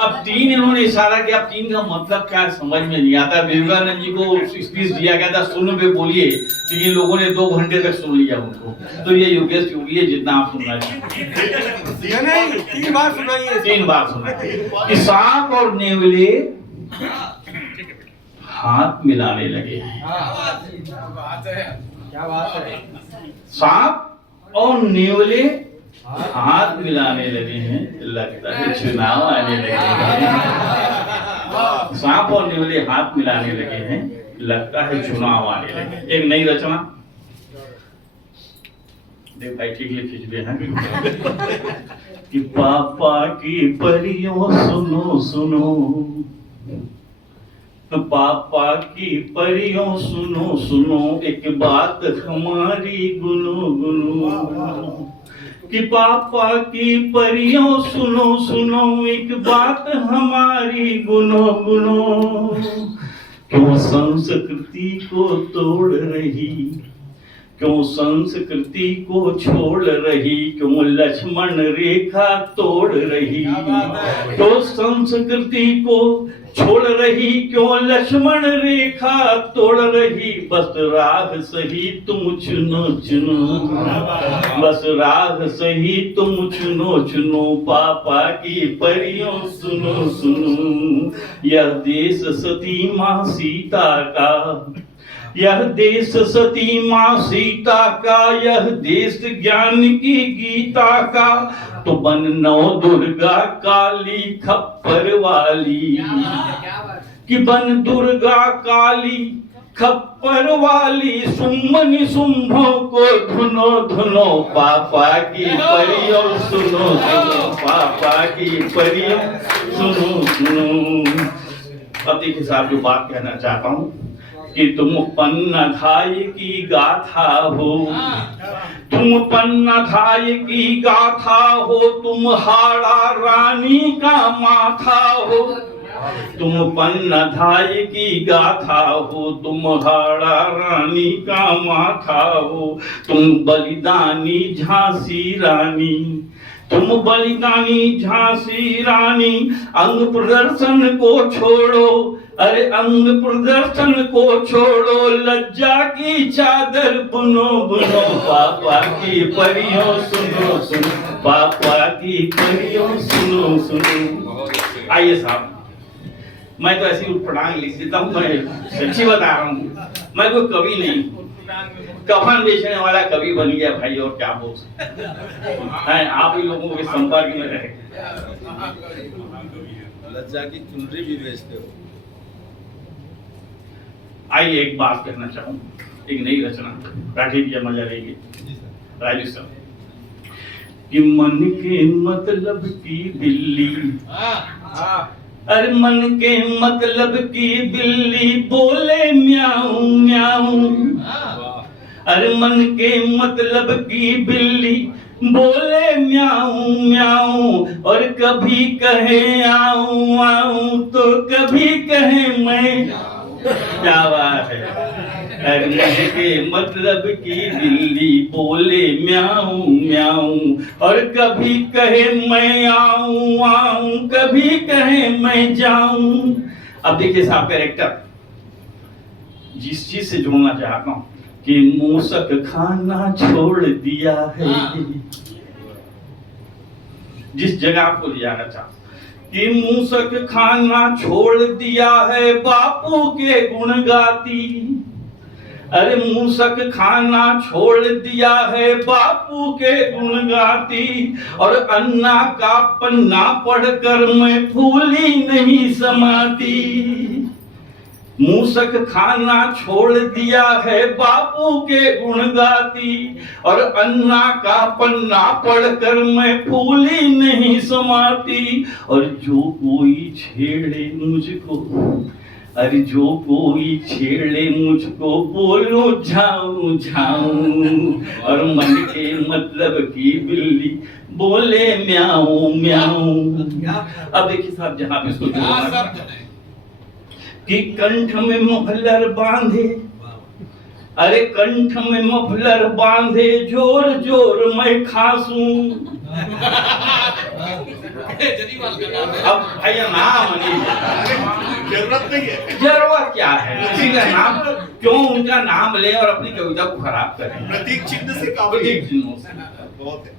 अब तीन इन्होंने इशारा किया, अब तीन का मतलब क्या है समझ में नहीं आता। विवेकानंद जी को स्पीच दिया गया था, सुन पे बोलिए, लेकिन लोगों ने 2 घंटे तक सुन लिया उनको। तो ये योगेश चूड़िए जितना आप सुनना चाहिए नहीं 3 बार सुनाइए। 3 बार सुनाइए। सांप और नेवले हाथ मिलाने लगे हैं। क्या बात है। सांप और नेवले हाथ मिलाने लगे हैं, लगता है चुनाव आने लगे हैं। सांप और नेवले हाथ मिलाने लगे हैं, लगता है चुनाव आने लगे। एक नई रचना देख भाई, ठीक लिखी हुई है कि पापा की परियों सुनो सुनो, पापा की परियों सुनो सुनो, एक बात हमारी गुनो गुनो। कि पापा की परियों सुनो सुनो, एक बात हमारी गुनो गुनो। क्यों संस्कृति को तोड़ रही, क्यों संस्कृति को छोड़ रही, क्यों लक्ष्मण रेखा तोड़ रही। तो संस्कृति को छोड़ रही, क्यों लक्ष्मण रेखा तोड़ रही। बस राह सही तुम चुनो चुनो, बस राह सही तुम चुनो चुनो। पापा की परियों सुनो सुनो, यह देश सती माँ सीता का, यह देश सती माँ सीता का, यह देश ज्ञान की गीता का। तो बन नौ दुर्गा काली खप्पर वाली, कि बन दुर्गा काली खप्पर वाली, सुमन शुंभों को धुनो धुनो। पापा की परियों सुनो सुनो, पापा की परियों सुनो सुनो। अब देखिए साहब, जो बात कहना चाहता हूँ कि तुम पन्नाधाय की गाथा हो, तुम पन्नाधाय की गाथा हो, तुम हाड़ा रानी का माथा हो। तुम पन्नाधाय की गाथा हो, तुम हाड़ा रानी का माथा हो। तुम बलिदानी झांसी रानी, तुम बलिदानी झांसी रानी। अंग प्रदर्शन को छोड़ो, अरे अंग प्रदर्शन को छोड़ो, लज्जा की चादर बुनो बुनो। पापा की परियों सुनो सुनो, पापा की परियों सुनो सुनो। आइए साहब, मैं तो ऐसी उठपटांग लिख देता हूँ, मैं सच्ची बता रहा हूँ, मैं कोई कवि नहीं। कफन बेचने वाला कवि बन गया भाई, और क्या बोल सकते हैं। आप ही लोगों के संपर्क में रहे, लज्जा की चुनरी भी बेचते हो। आइए एक बात कहना चाहूंगा, एक नई रचना राठी दिया मजा लेंगे राजू साहब। कि मन के मतलब की बिल्ली, अरे मन के मतलब की बिल्ली बोले म्याऊं म्याऊं। अरे मन के मतलब की बिल्ली बोले म्याऊं म्याऊं, और कभी कहे आऊं आऊं, तो कभी कहे मैं। क्या बात है। अरे मन के मतलब की बिल्ली बोले म्याऊं म्याऊं, और कभी कहे मैं आऊं आऊं, कभी कहे मैं जाऊं। अब देखिए साहब, कैरेक्टर जिस चीज से जोड़ना चाहता हूं कि मूसक खाना छोड़ दिया है, जिस जगह आपको ले जाना चाहता कि मूसक खाना छोड़ दिया है, बापू के गुण गाती। अरे मूसक खाना छोड़ दिया है, बापू के गुण गाती। और अन्ना का पन्ना पढ़कर मैं फूली नहीं समाती। मूसक खाना छोड़ दिया है, बापू के गुण गाती। और अन्ना का पन्ना पढ़कर मैं फूली नहीं समाती। और जो कोई छेड़े मुझको, अरे जो कोई छेड़े मुझको, बोलो जाऊं जाऊं। और मन के मतलब की बिल्ली बोले म्याऊं म्याऊं। अब देखिए साहब, जहां पे इसको जोड़ना कि कंठ में मफलर बांधे, अरे कंठ में मफलर बांधे, जोर जोर मैं खांसूं। केजरीवाल का नाम है। अब भैया नाम नहीं, जरूरत नहीं है। जरूरत क्या है किसी का नाम, क्यों उनका नाम ले और अपनी कविता को खराब करें। प्रतीक चिन्ह से काफी प्रतीक चिन्हों से। बहुत है।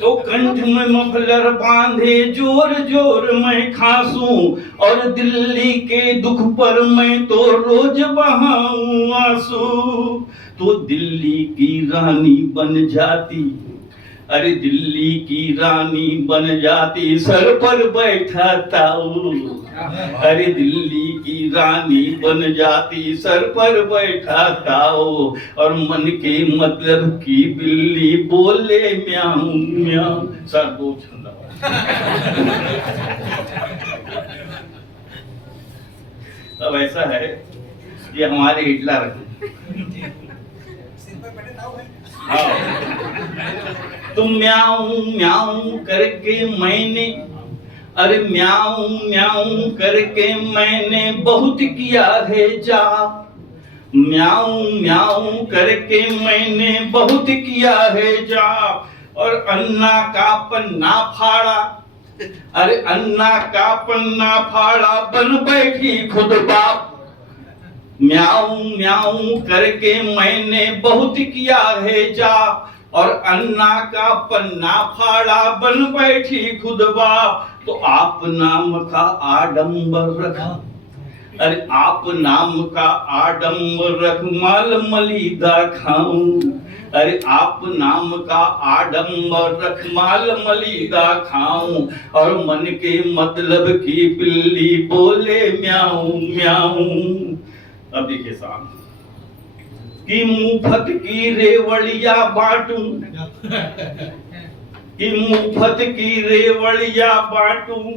तो कंठ में मफलर बांधे जोर जोर मैं खांसूं, और दिल्ली के दुख पर मैं तो रोज बहाऊं आंसू। तो दिल्ली की रानी बन जाती, अरे दिल्ली की रानी बन जाती सर पर बैठा ताऊ। अरे दिल्ली की रानी बन जाती सर पर बैठा ताऊ, और मन के मतलब की बिल्ली बोले म्याऊं म्याऊं। सर दो छंदा अब ऐसा है कि हमारे हिटलर तुम म्याऊं म्याऊं करके मैंने, अरे म्याऊं म्याऊं करके मैंने बहुत किया है जा। म्याऊं म्याऊं करके मैंने बहुत किया है जा, और अन्ना का पन्ना फाड़ा, अरे अन्ना का पन्ना फाड़ा बन बैठी खुद बाप। म्याऊं म्याऊं करके मैंने बहुत किया है जा, और अन्ना का पन्ना फाड़ा बन बैठी खुद बाप। तो आप नाम का आडंबर रखा, अरे आप नाम का आडंबर रख माल मलीदा खाऊं। अरे आप नाम का आडंबर रख माल मलीदा खाऊं, और मन के मतलब की बिल्ली बोले म्याऊं म्याऊं। अब देखिए साहब कि मुफ्त की रेवड़िया बांटूं, कि मुफ्त की रेवड़िया बांटूं,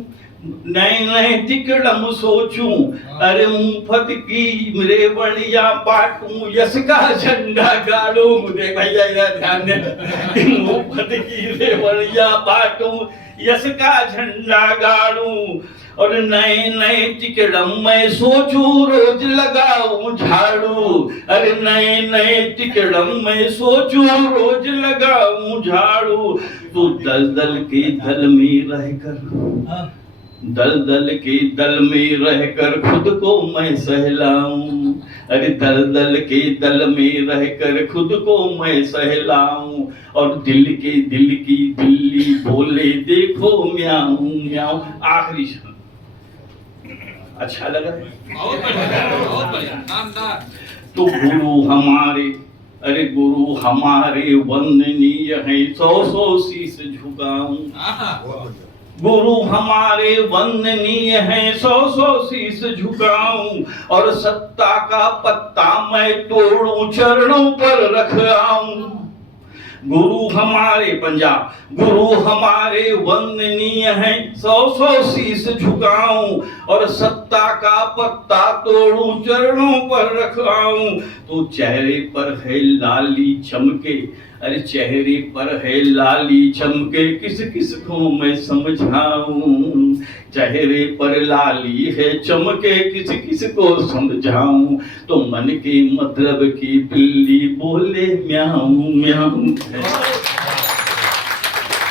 नए नए तिकड़म सोचूं। अरे मुफ्त की रेवड़िया बांटूं, यश का झंडा गाड़ूं। देख भैया इधर ध्यान दे, मुफ्त की रेवड़िया बांटूं, यश का झंडा गाड़ूं, और नए नए टिकड़म मैं सोचूं रोज लगाऊं झाड़ू। अरे नए नए टिकड़म मैं सोचूं रोज लगाऊं झाड़ू। तो दलदल के दल में रहकर, दलदल के दल में रहकर खुद को मैं सहलाऊं। अरे दलदल के दल में रहकर खुद को मैं सहलाऊं, और दिल की दिल्ली बोले देखो म्याऊं म्याऊं। आखिरी शब्द अच्छा लगा है? बहुत बढ़िया शानदार। तो गुरु हमारे, अरे गुरु हमारे वंदनीय है, सौ सौ शीस झुकाऊं। गुरु हमारे वंदनीय है, सौ सौ शीस झुकाऊं, और सत्ता का पत्ता मैं तोड़ूं चरणों पर रख आऊं। गुरु हमारे पंजाब, गुरु हमारे वंदनीय है, सौ सौ शीस झुकाऊं, और सत्ता का पत्ता तोड़ूं चरणों पर रख आऊं। तो चेहरे पर है लाली चमके, अरे चेहरे पर है लाली चमके, किस किस को मैं समझाऊं। चेहरे पर लाली है चमके, किस किस को समझाऊं। तो मन के मतलब की बिल्ली बोले म्याऊं म्याऊं।